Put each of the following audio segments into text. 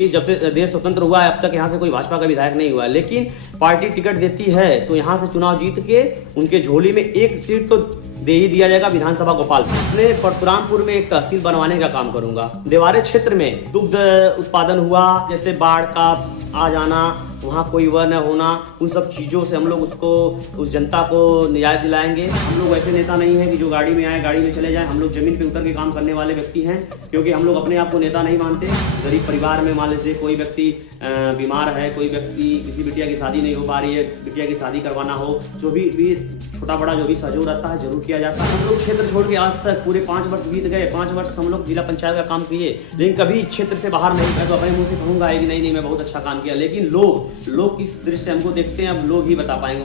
जब से देश स्वतंत्र हुआ है अब तक यहाँ से कोई भाजपा का विधायक नहीं हुआ है, लेकिन पार्टी टिकट देती है तो यहाँ से चुनाव जीत के उनके झोली में एक सीट तो दे ही दिया जाएगा विधानसभा गोपालपुर। मैं परशुरामपुर में एक तहसील बनवाने का काम करूंगा। देवारे क्षेत्र में दुग्ध उत्पादन हुआ, जैसे बाढ़ का आ जाना, वहाँ कोई वह न होना, उन सब चीज़ों से हम लोग उस जनता को न्याय दिलाएंगे। हम लोग ऐसे नेता नहीं है कि जो गाड़ी में आए गाड़ी में चले जाएं। हम लोग जमीन पे उतर के काम करने वाले व्यक्ति हैं, क्योंकि हम लोग अपने आप को नेता नहीं मानते। गरीब परिवार में मान लीजिए कोई व्यक्ति बीमार है, कोई व्यक्ति किसी बिटिया की शादी नहीं हो पा रही है, बिटिया की शादी करवाना हो, जो भी छोटा बड़ा जो भी सहयोग रहता है जरूर किया जाता है। हम लोग क्षेत्र छोड़ के आज तक पूरे 5 वर्ष बीत गए। 5 वर्ष हम लोग जिला पंचायत का काम किए, लेकिन कभी क्षेत्र से बाहर नहीं गए। तो अपने मुँह से कहूँगा कि नहीं मैं बहुत अच्छा काम किया, लेकिन लोग किस दृष्टि से हमको देखते हैं अब लोग ही बता पाएंगे।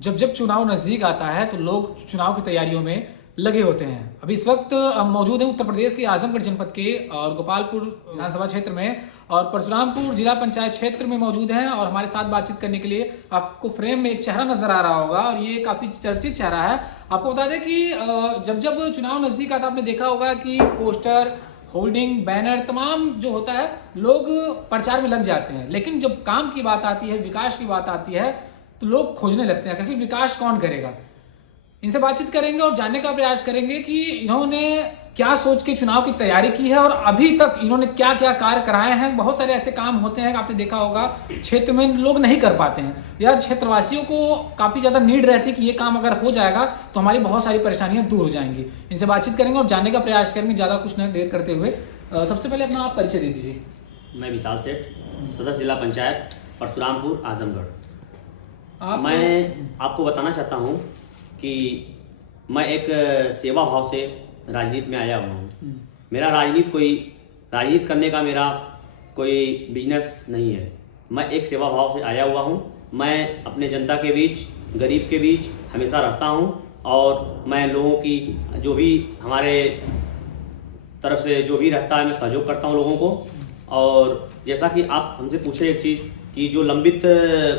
जब चुनाव नजदीक आता है तो लोग चुनाव की तैयारियों में लगे होते हैं। अभी इस वक्त हम मौजूद हैं उत्तर प्रदेश के आजमगढ़ जनपद के और गोपालपुर विधानसभा क्षेत्र में और परशुरामपुर जिला पंचायत क्षेत्र में मौजूद हैं। और हमारे साथ बातचीत करने के लिए आपको फ्रेम में एक चेहरा नजर आ रहा होगा और ये काफी चर्चित चेहरा है। आपको बता दें कि जब चुनाव नजदीक आता आपने देखा होगा कि पोस्टर, होल्डिंग, बैनर तमाम जो होता है लोग प्रचार में लग जाते हैं, लेकिन जब काम की बात आती है, विकास की बात आती है तो लोग खोजने लगते हैं कि विकास कौन करेगा। इनसे बातचीत करेंगे और जानने का प्रयास करेंगे कि इन्होंने क्या सोच के चुनाव की तैयारी की है और अभी तक इन्होंने क्या क्या कार्य कराए हैं। बहुत सारे ऐसे काम होते हैं आपने देखा होगा क्षेत्र में लोग नहीं कर पाते हैं, या क्षेत्रवासियों को काफी ज्यादा नीड रहती है कि ये काम अगर हो जाएगा तो हमारी बहुत सारी परेशानियां दूर हो जाएंगी। इनसे बातचीत करेंगे और जानने का प्रयास करेंगे, ज्यादा कुछ न देर करते हुए। सबसे पहले अपना आप परिचय दे दीजिए। मैं विशाल सेठ, सदस्य जिला पंचायत परशुरामपुर आजमगढ़। मैं आपको बताना चाहता हूँ कि मैं एक सेवा भाव से राजनीति में आया हुआ हूँ। मेरा राजनीति करने का मेरा कोई बिजनेस नहीं है। मैं एक सेवा भाव से आया हुआ हूँ। मैं अपने जनता के बीच, गरीब के बीच हमेशा रहता हूँ और मैं लोगों की जो भी हमारे तरफ से जो भी रहता है मैं सहयोग करता हूँ लोगों को। और जैसा कि आप हमसे पूछे एक चीज़ कि जो लंबित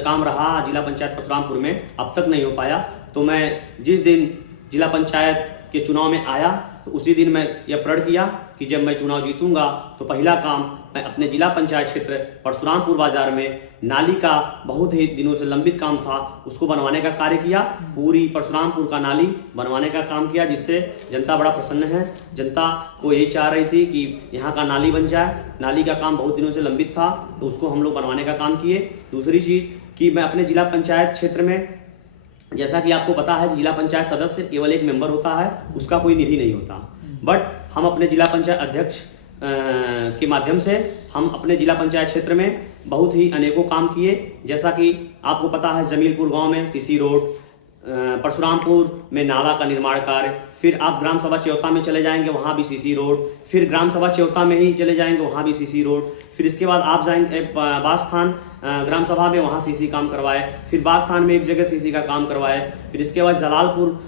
काम रहा जिला पंचायत परशुरामपुर में अब तक नहीं हो पाया, तो मैं जिस दिन जिला पंचायत के चुनाव में आया तो उसी दिन मैं यह प्रण किया कि जब मैं चुनाव जीतूंगा तो पहला काम मैं अपने जिला पंचायत क्षेत्र परशुरामपुर बाजार में नाली का बहुत ही दिनों से लंबित काम था, उसको बनवाने का कार्य किया। पूरी परशुरामपुर का नाली बनवाने का काम किया, जिससे जनता बड़ा प्रसन्न है। जनता को यही चाह रही थी कि यहाँ का नाली बन जाए। नाली का काम बहुत दिनों से लंबित था तो उसको हम लोग बनवाने का काम किए। दूसरी चीज़ कि मैं अपने जिला पंचायत क्षेत्र में, जैसा कि आपको पता है जिला पंचायत सदस्य केवल एक मेंबर होता है, उसका कोई निधि नहीं होता। बट हम अपने जिला पंचायत अध्यक्ष के माध्यम से हम अपने जिला पंचायत क्षेत्र में बहुत ही अनेकों काम किए। जैसा कि आपको पता है जमीलपुर गांव में सीसी रोड, परशुरामपुर में नाला का निर्माण कार्य, फिर आप ग्राम सभा चेवता में चले जाएंगे वहाँ भी सीसी रोड, फिर ग्राम सभा चेवता में ही चले जाएंगे वहाँ भी सीसी रोड, फिर इसके बाद आप जाएंगे बास्थान ग्राम सभा में वहाँ सीसी काम करवाए, फिर बास्थान में एक जगह सीसी का काम करवाए, फिर इसके बाद जलालपुर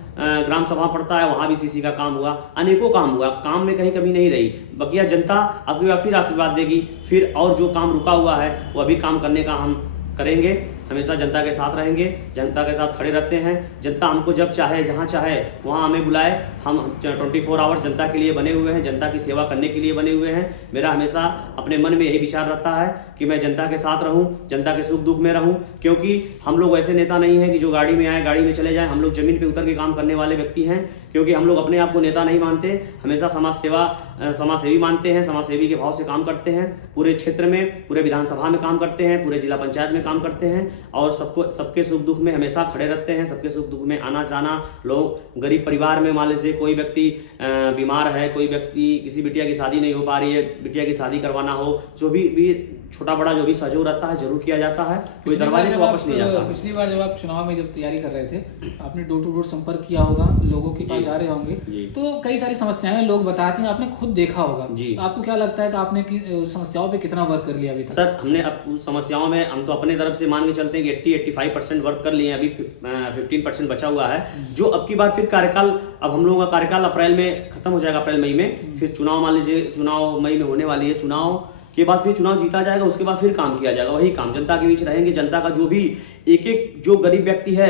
ग्राम सभा पड़ता है वहाँ भी सीसी का काम हुआ। अनेकों काम हुआ, काम में कहीं कमी नहीं रही। बकिया जनता अगली बार फिर आशीर्वाद देगी, फिर और जो काम रुका हुआ है वो अभी काम करने का हम करेंगे। हमेशा जनता के साथ रहेंगे, जनता के साथ खड़े रहते हैं। जनता हमको जब चाहे जहाँ चाहे वहाँ हमें बुलाए। हम 24 आवर्स जनता के लिए बने हुए हैं, जनता की सेवा करने के लिए बने हुए हैं। मेरा हमेशा अपने मन में यही विचार रहता है कि मैं जनता के साथ रहूं, जनता के सुख दुख में रहूं, क्योंकि हम लोग ऐसे नेता नहीं है कि जो गाड़ी में आए गाड़ी में चले जाएं। हम लोग जमीन पे उतर के काम करने वाले व्यक्ति हैं, क्योंकि हम लोग अपने आप को नेता नहीं मानते, हमेशा समाजसेवी मानते हैं, समाजसेवी के भाव से काम करते हैं। पूरे क्षेत्र में, पूरे विधानसभा में काम करते हैं, पूरे जिला पंचायत में काम करते हैं और सबके सुख दुख में हमेशा खड़े रहते हैं। सबके सुख दुख में आना जाना। लोग गरीब परिवार में मान लीजिए कोई व्यक्ति बीमार है, कोई व्यक्ति किसी बिटिया की शादी नहीं हो पा रही है, बिटिया की शादी करवाना हो, जो भी छोटा बड़ा जो भी सहयोग रहता है जरूर किया जाता है। कोई दरवाजे को वापस नहीं जाता। पिछली बार जब आप चुनाव में जब तैयारी कर रहे थे आपने डोर टू डोर संपर्क किया होगा, लोगों के पास जा रहे होंगे, तो कई सारी समस्याएं लोग बताते हैं, आपने खुद देखा होगा। तो आपको क्या लगता है कि आपने समस्याओं पे कितना वर्क कर लिया अभी तक? सर हमने उस समस्याओं में हम तो अपने तरफ से मान के चलते हैं कि 80-85% वर्क कर लिए, अभी 15% बचा हुआ है। जो अब की बार फिर कार्यकाल, अब हम लोगों का कार्यकाल अप्रैल में खत्म हो जाएगा, अप्रैल मई में। फिर चुनाव मान लीजिए चुनाव मई में होने वाली है, चुनाव के बाद फिर चुनाव जीता जाएगा, उसके बाद फिर काम किया जाएगा। वही काम जनता के बीच रहेंगे। जनता का जो भी एक जो गरीब व्यक्ति है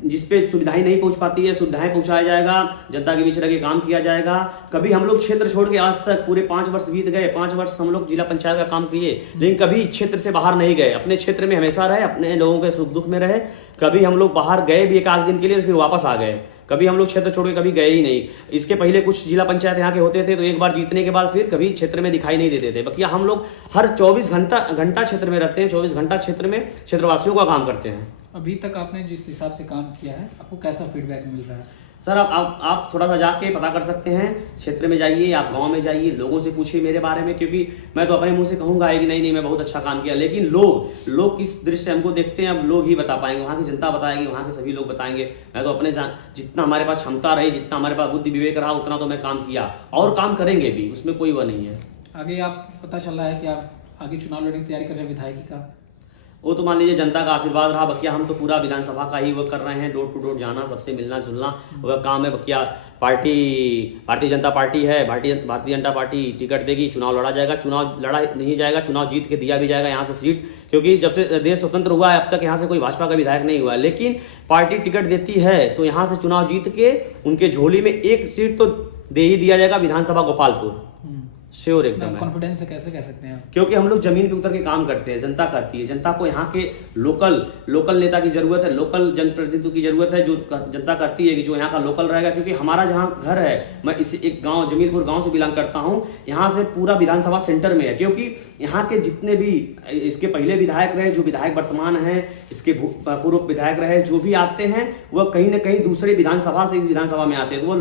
जिसपे सुविधाएं नहीं पहुंच पाती है, सुविधाएं पहुंचाया जाएगा, जनता के बीच रह के काम किया जाएगा। कभी हम लोग क्षेत्र छोड़ के आज तक पूरे 5 वर्ष बीत गए, 5 वर्ष हम लोग जिला पंचायत का काम किए, लेकिन कभी क्षेत्र से बाहर नहीं गए, अपने क्षेत्र में हमेशा रहे, अपने लोगों के सुख दुख में रहे। कभी हम लोग बाहर गए भी एक आध दिन के लिए, फिर वापस आ गए। कभी हम लोग क्षेत्र छोड़ के कभी गए ही नहीं। इसके पहले कुछ जिला पंचायत यहाँ के होते थे, तो एक बार जीतने के बाद फिर कभी क्षेत्र में दिखाई नहीं देते थे। बाकी हम लोग हर 24 घंटा क्षेत्र में रहते हैं, 24 घंटा क्षेत्र में क्षेत्रवासियों का काम करते हैं। अभी तक आपने जिस हिसाब से काम किया है, आपको कैसा फीडबैक मिल रहा है? सर आप थोड़ा सा जाके पता कर सकते हैं, क्षेत्र में जाइए, आप गांव में जाइए, लोगों से पूछिए मेरे बारे में, क्योंकि मैं तो अपने मुंह से कहूंगा कि नहीं मैं बहुत अच्छा काम किया, लेकिन लोग किस दृष्टि से हमको देखते हैं अब लोग ही बता पाएंगे, वहाँ की जनता बताएगी, वहाँ के सभी लोग बताएंगे। मैं तो अपने जितना हमारे पास क्षमता रही, जितना हमारे पास बुद्धि विवेक रहा, उतना तो मैं काम किया और काम करेंगे भी, उसमें कोई वो नहीं है। आगे आप पता चल रहा है कि आप आगे चुनाव लड़ने की तैयारी कर रहे हैं विधायकी का? वो तो मान लीजिए जनता का आशीर्वाद रहा। बकिया हम तो पूरा विधानसभा का ही वो कर रहे हैं, डोर टू डोर जाना, सबसे मिलना जुलना, वह काम है। बकिया भारतीय जनता पार्टी है, भारतीय जनता पार्टी टिकट देगी, चुनाव लड़ा जाएगा। चुनाव लड़ा नहीं जाएगा, चुनाव जीत के दिया भी जाएगा यहाँ से सीट, क्योंकि जब से देश स्वतंत्र हुआ है अब तक यहाँ से कोई भाजपा का विधायक नहीं हुआ है, लेकिन पार्टी टिकट देती है तो यहाँ से चुनाव जीत के उनके झोली में एक सीट तो दे ही दिया जाएगा, विधानसभा गोपालपुर, श्योर एकदम। कॉन्फिडेंस से कैसे कह सकते हैं? क्योंकि हम लोग जमीन पे उतर के काम करते हैं, जनता करती है, जनता को यहाँ के लोकल नेता की जरूरत है, लोकल जनप्रतिनिधित्व की जरूरत है, जो जनता करती है कि जो यहाँ का लोकल रहेगा। क्योंकि हमारा जहाँ घर है, मैं इस एक गांव जमीरपुर गांव से बिलोंग करता हूँ, यहाँ से पूरा विधानसभा सेंटर में है, क्योंकि यहाँ के जितने भी इसके पहले विधायक रहे, जो विधायक वर्तमान है, इसके पूर्व विधायक रहे, जो भी आते हैं वह कहीं ना कहीं दूसरे विधानसभा से इस विधानसभा में आते हैं, तो वो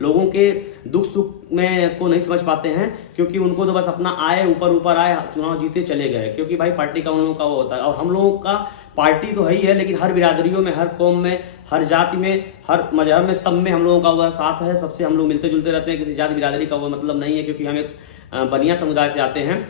लोगों के दुख सुख में को नहीं समझ पाते हैं, क्योंकि उनको तो बस अपना आए, ऊपर आए, चुनाव जीते चले गए। क्योंकि भाई पार्टी का उन लोगों का वो होता है, और हम लोगों का पार्टी तो है ही है, लेकिन हर बिरादरियों में, हर कौम में, हर जाति में, हर मजहब में, सब में हम लोगों का वह साथ है, सबसे हम लोग मिलते जुलते रहते हैं। किसी जाति बिरादरी का वो मतलब नहीं है, क्योंकि हम एक बनिया समुदाय से आते हैं,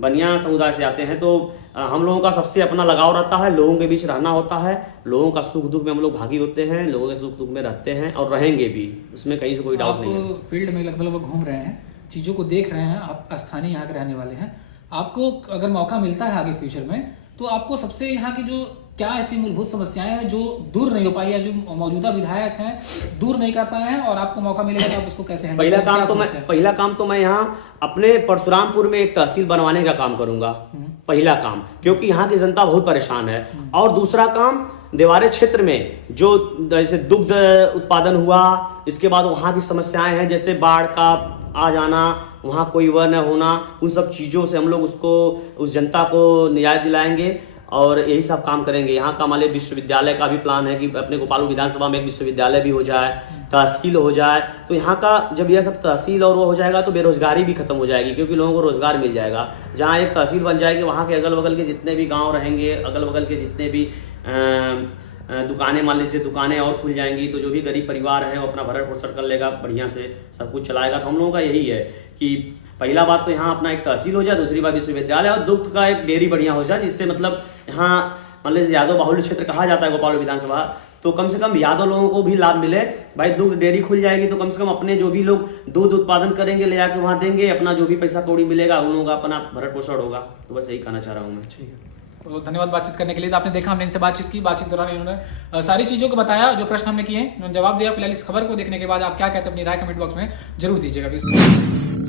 बनिया समुदाय से आते हैं, तो हम लोगों का सबसे अपना लगाव रहता है, लोगों के बीच रहना होता है, लोगों का सुख दुख में हम लोग भागी होते हैं, लोगों के सुख दुख में रहते हैं और रहेंगे भी, उसमें कहीं से कोई डाउट नहीं है। आप फील्ड में लगभग घूम रहे हैं, चीज़ों को देख रहे हैं, आप स्थानीय यहाँ के रहने वाले हैं, आपको अगर मौका मिलता है आगे फ्यूचर में, तो आपको सबसे यहाँ की जो क्या ऐसी मूलभूत समस्याएं हैं जो दूर नहीं हो पाई है, जो मौजूदा विधायक हैं दूर नहीं कर पाए हैं, और आपको मौका मिलेगा तो आप उसको कैसे हैंडल करेंगे? पहला काम तो मैं यहाँ अपने परशुरामपुर में एक तहसील बनवाने का काम करूंगा, पहला काम, क्योंकि यहाँ की जनता बहुत परेशान है। और दूसरा काम, देवारे क्षेत्र में जो जैसे दुग्ध उत्पादन हुआ, इसके बाद वहाँ की समस्याएं हैं, जैसे बाढ़ का आ जाना, वहाँ कोई वह न होना, उन सब चीज़ों से हम लोग उस जनता को निजात दिलाएंगे और यही सब काम करेंगे। यहाँ का हमारे विश्वविद्यालय का भी प्लान है कि अपने गोपालपुर विधानसभा में एक विश्वविद्यालय भी हो जाए, तहसील हो जाए, तो यहाँ का जब यह सब तहसील और वो हो जाएगा तो बेरोजगारी भी खत्म हो जाएगी, क्योंकि लोगों को रोजगार मिल जाएगा। जहाँ एक तहसील बन जाएगी, वहाँ के अगल बगल के जितने भी गाँव रहेंगे, अगल बगल के जितने भी दुकानें, मान लीजिए दुकानें और खुल जाएंगी, तो जो भी गरीब परिवार है वो अपना भरण पोषण कर लेगा, बढ़िया से सब कुछ चलाएगा। तो हम लोगों का यही है कि पहला बात तो यहाँ अपना एक तहसील हो जाए, दूसरी बात विश्वविद्यालय और दुग्ध का एक डेयरी बढ़िया हो जाए, जिससे मतलब यहाँ मान लीजिए यादव बाहुल्य क्षेत्र कहा जाता है गोपालपुर विधानसभा, तो कम से कम यादव लोगों को भी लाभ मिले। भाई दुग्ध डेयरी खुल जाएगी तो कम से कम अपने जो भी लोग दूध उत्पादन करेंगे ले जाके वहाँ देंगे, अपना जो भी पैसा कौड़ी मिलेगा उन लोगों का अपना भरण पोषण होगा। तो बस यही कहना चाह रहा हूँ मैं। ठीक है, तो धन्यवाद बातचीत करने के लिए। तो आपने देखा, हमने इनसे बातचीत की, बातचीत दौरान इन्होंने सारी चीज़ों को बताया, जो प्रश्न हमने किए इन्होंने जवाब दिया। फिलहाल इस खबर को देखने के बाद आप क्या कहते हैं अपनी राय कमेंट बॉक्स में जरूर दीजिएगा।